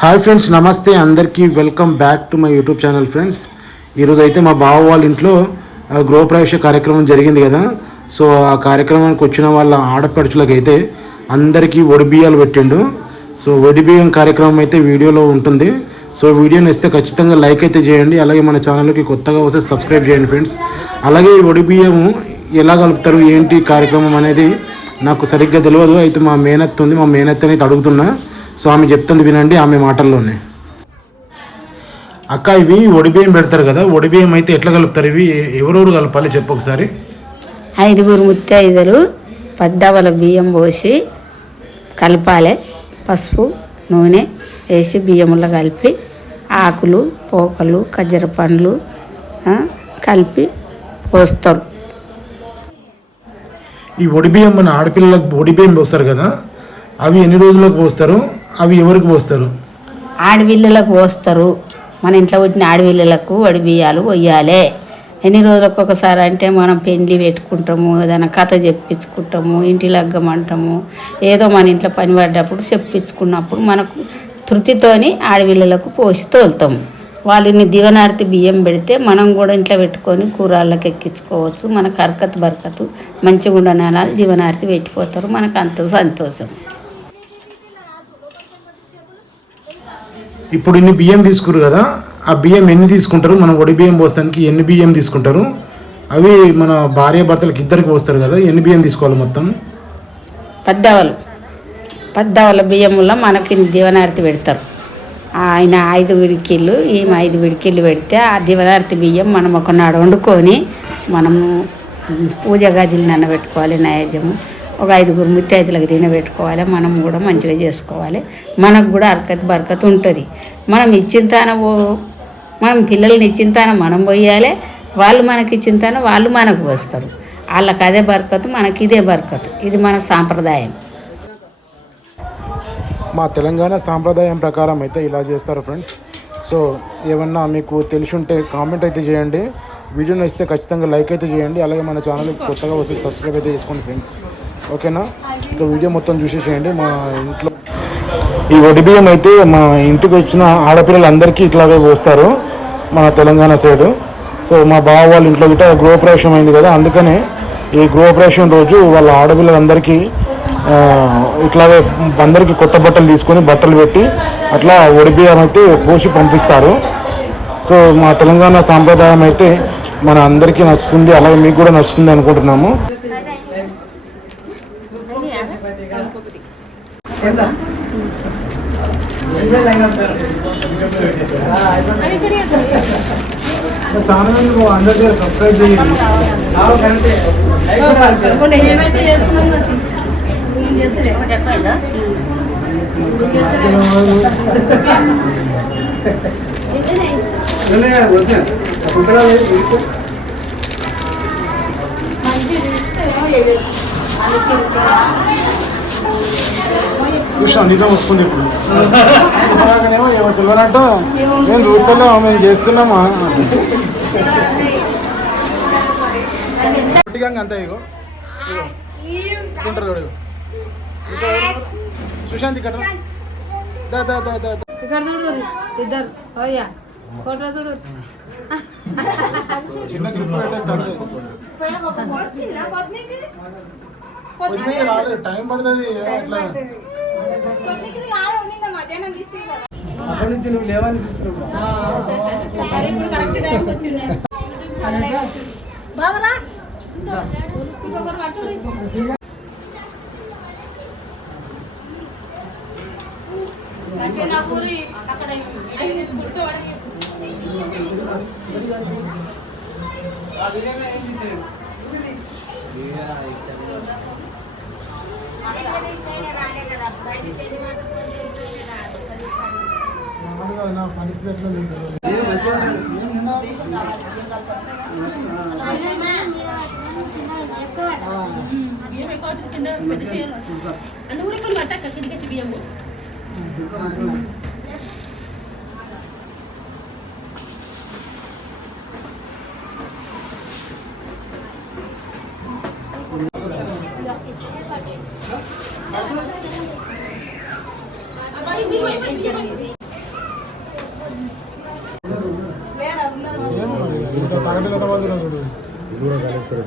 Hi friends, నమస్తే అందరికీ. Welcome back to my YouTube channel friends. ఈరోజు అయితే మా బావ వాళ్ళ ఇంట్లో గృహప్రవేశ కార్యక్రమం జరిగింది కదా. సో ఆ కార్యక్రమానికి వచ్చిన వాళ్ళ ఆడపడుచులకైతే అందరికీ ఒడిబియ్యాలు పెట్టిండు. సో ఒడిబియ్యం కార్యక్రమం అయితే వీడియోలో ఉంటుంది. సో వీడియోని ఇస్తే ఖచ్చితంగా లైక్ అయితే చేయండి. అలాగే మన ఛానల్కి కొత్తగా వస్తే సబ్స్క్రైబ్ చేయండి ఫ్రెండ్స్. అలాగే ఈ ఒడిబియ్యం ఎలా కలుపుతారు ఏంటి కార్యక్రమం అనేది నాకు సరిగ్గా తెలియదు. అయితే మా మేనత్త ఉంది, మా మేనత్తని అయితే అడుగుతున్నా. సో ఆమె చెప్తుంది వినండి ఆమె మాటల్లోనే. అక్క, ఇవి ఒడిబియ్యం పెడతారు కదా, ఒడిబియ్యం అయితే ఎట్లా కలుపుతారు? ఇవి ఎవరెవరు కలపాలి చెప్పు ఒకసారి. 5 ముత్తైదులు పద్దవల బియ్యం పోసి కలపాలి. పసుపు నూనె వేసి బియ్యంలో కలిపి ఆకులు పోకలు ఖర్జూర పండ్లు కలిపి పోస్తారు. ఈ ఒడిబియ్యం మన ఆడపిల్లలకు ఒడిబియ్యం పోస్తారు కదా, అవి ఎన్ని రోజులకు పోస్తారు? అవి ఎవరికి పోస్తారు? ఆడపిల్లలకు పోస్తారు. మన ఇంట్లో పుట్టిన ఆడపిల్లలకు వడిబియ్యాలు పోయాలి. ఎన్ని రోజులకు ఒకసారి అంటే మనం పెండ్లి పెట్టుకుంటాము, ఏదైనా కథ చెప్పించుకుంటాము, ఇంటి లగ్గమంటాము, ఏదో మన ఇంట్లో పని పడ్డప్పుడు చెప్పించుకున్నప్పుడు మనకు తృప్తితోని ఆడపిల్లలకు పోసి తోలుతాము. వాళ్ళని దివనార్తి బియ్యం పెడితే మనం కూడా ఇంట్లో పెట్టుకొని కూరళ్ళకి ఎక్కించుకోవచ్చు. మనకు హరకత్ బరకతు మంచిగా ఉండనాలు దివనార్తి పెట్టిపోతారు. మనకు అంత సంతోషం. ఇప్పుడు ఇన్ని బియ్యం తీసుకురు కదా, ఆ బియ్యం ఎన్ని తీసుకుంటారు? మనం ఒడి బియ్యం పోస్తానికి ఎన్ని బియ్యం తీసుకుంటారు? అవి మన భార్య భర్తలకు ఇద్దరికి పోస్తారు కదా, ఎన్ని బియ్యం తీసుకోవాలి మొత్తం? పద్దవల బియ్యంలో మనకి దీవనార్తి పెడతారు. ఆయన 5 విడికిళ్ళు, ఈమె 5 విడికిళ్ళు పెడితే ఆ దీవనార్తి బియ్యం మనం ఒకనాడు వండుకొని మనము పూజ గదిని నన్నబెట్టుకోవాలి. నైవేద్యము ఒక 5 ముత్తైదులకు తినబెట్టుకోవాలి. మనం కూడా మంచిగా చేసుకోవాలి. మనకు కూడా హరకత్ బరకత్ ఉంటుంది. మనం ఇచ్చిన తాన మనం పిల్లల్ని ఇచ్చిన తాన మనం పోయాలి, వాళ్ళు మనకి ఇచ్చిన తాన వాళ్ళు మనకు పోస్తారు. వాళ్ళకి అదే బరకత్, మనకి ఇదే బరకత్. ఇది మన సాంప్రదాయం. మా తెలంగాణ సాంప్రదాయం ప్రకారం అయితే ఇలా చేస్తారు ఫ్రెండ్స్. సో ఏమన్నా మీకు తెలిసి ఉంటే కామెంట్ అయితే చేయండి. వీడియో నచ్చితే ఖచ్చితంగా లైక్ అయితే చేయండి. అలాగే మన ఛానల్కి కొత్తగా వస్తే సబ్స్క్రైబ్ అయితే చేసుకోండి ఫ్రెండ్స్. ఓకేనా? ఇంకా వీడియో మొత్తం చూసేసేయండి. మా ఇంట్లో ఈ ఒడిబియ్యం అయితే మా ఇంటికి వచ్చిన ఆడపిల్లలందరికీ ఇట్లాగే పోస్తారు మన తెలంగాణ సైడు. సో మా బావ వాళ్ళ ఇంట్లో గిట్ట గృహప్రవేశం అయింది కదా, అందుకనే ఈ గృహప్రవేశం రోజు వాళ్ళ ఆడపిల్లలందరికీ ఇట్లాగే అందరికీ కొత్త బట్టలు తీసుకొని బట్టలు పెట్టి అట్లా ఒడిబియ్యం అయితే పోసి పంపిస్తారు. సో మా తెలంగాణ సాంప్రదాయం అయితే మన అందరికీ నచ్చుతుంది, అలాగే మీకు కూడా నచ్చుతుంది అనుకుంటున్నాము. అందరికీ సబ్స్క్రైబ్ చేయండి. చూసాం, నిజం వస్తుంది ఇప్పుడు. ఇలాగనేమో ఏమో తెలియనట్టు మేము చూస్తున్నామా, మేము చేస్తున్నామా అంతే. ఇగో ఇగో సుశాంత్ ఇక్కడ చిన్న గ్రూప్ రాలేదు, టైం పడుతుంది. అట్లా నుంచి నువ్వు లేవని నా పనికి ఎట్లా తగటి కదా వాళ్ళు చూడు ఇది కూడా కలిస్తారు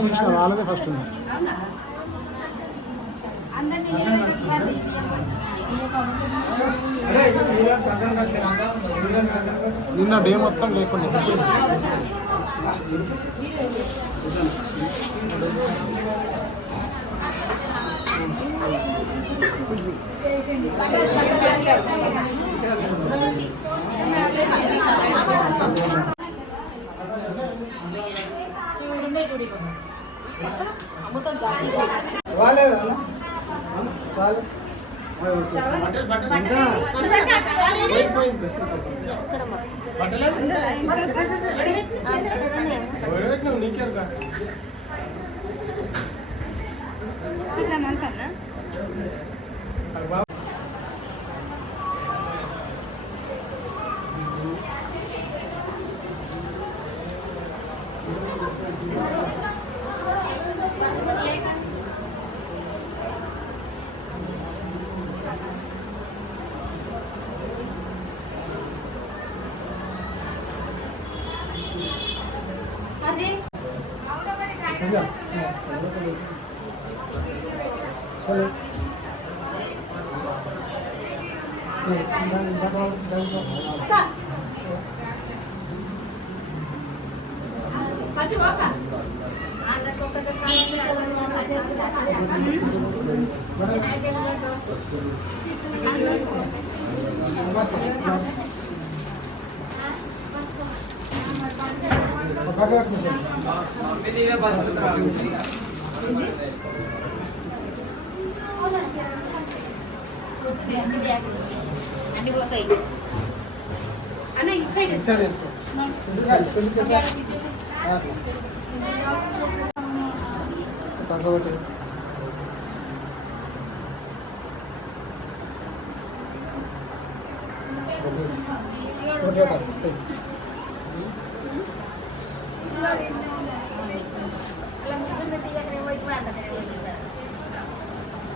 తీసిన వాళ్ళదే ఫస్ట్ ఉంది. నిన్న డే మొత్తం లేకుండా అన్ని పోతాయి అన్న ఈ సైడ్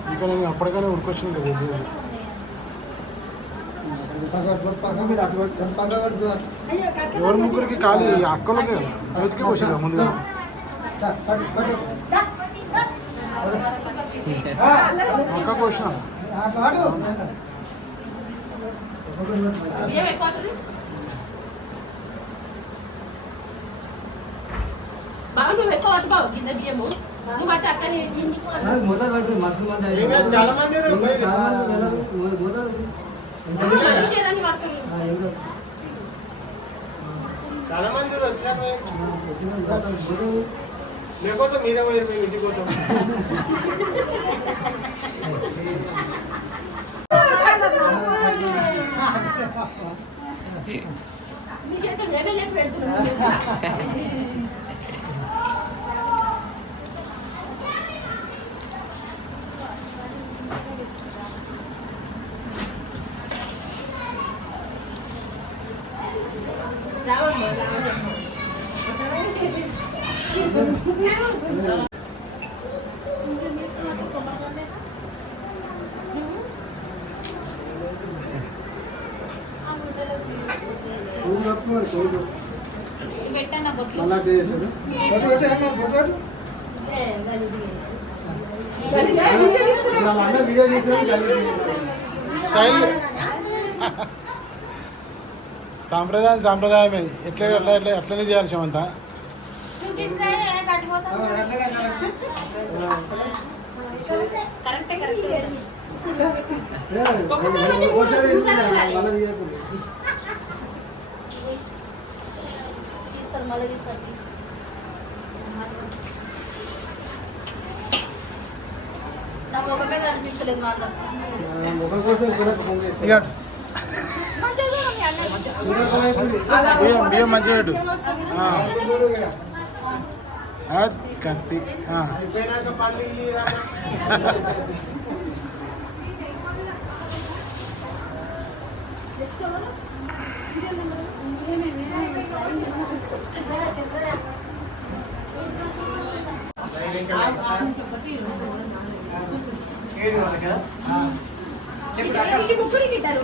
ఇంకా నేను అప్పటికైనా ఉరికొచ్చాను కదా ఎవరి ముగ్గురికి ఖాళీ అక్కలకి బయటికి వచ్చారు ముందుగా అక్కకు వచ్చిన బాగా నువ్వు ఎక్కువ అటు బావు కింద బియ్యము నువ్వు అట్ట అక్కని చాలా మంది చాలా మంది వచ్చినట్టు లేకపోతే మీరే పోయి మేము ఇంటికి పోతాం నీ చేతులు మేమే లేపి పెడుతున్నాం స్టైల్ సాంప్రదాయమే ఎట్లా ఎట్లా ఎట్లా అట్లనే చేయాలి శమంతా నా ముఖమే కనిపించలేదు వాళ్ళ బియ్యం మంచిగా పెట్టు కత్తి ముగ్గురికి ఇద్దరు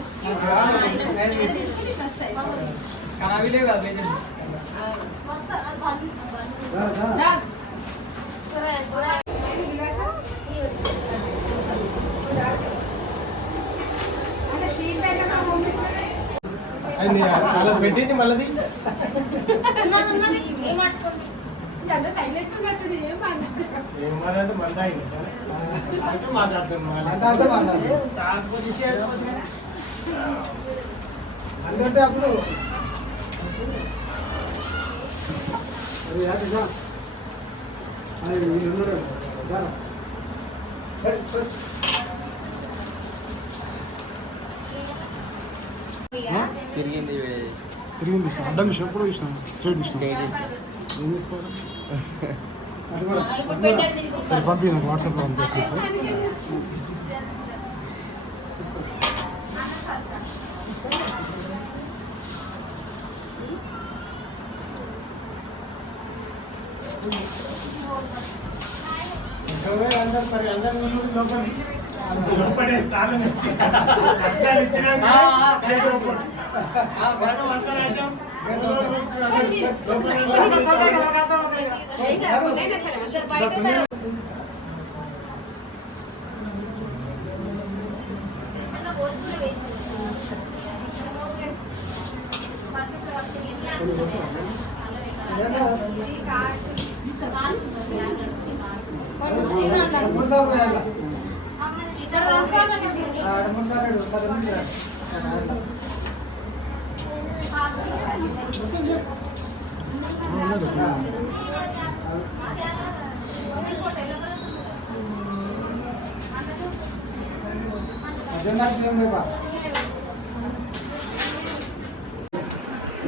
చాలా పెట్టింది మళ్ళీ ఏమన్నా మళ్ళీ మాట్లాడుతుంది అప్పుడు తిరిగింది తీసిన అడ్డం తీసిన ఎప్పుడు తీసిన స్ట్రైట్ తీసిన ఏం తీసుకోవాలి అది కూడా పంపి నాకు వాట్సాప్లో పంపి అందరు మరి అందరు లోపలి స్థానం ఇచ్చినాక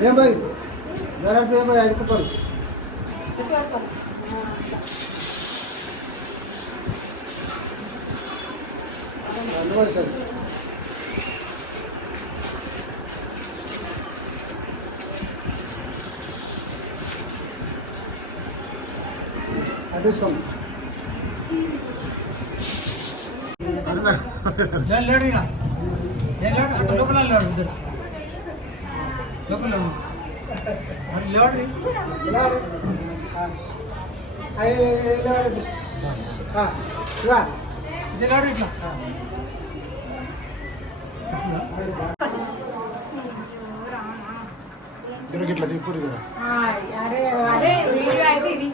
ఏ భాయ్ జరా పే భాయ్ 5 రూపాయలు తీసుకోండి ఇట్లా చెప్పు అరే అరే వీడియో అయితే ఇది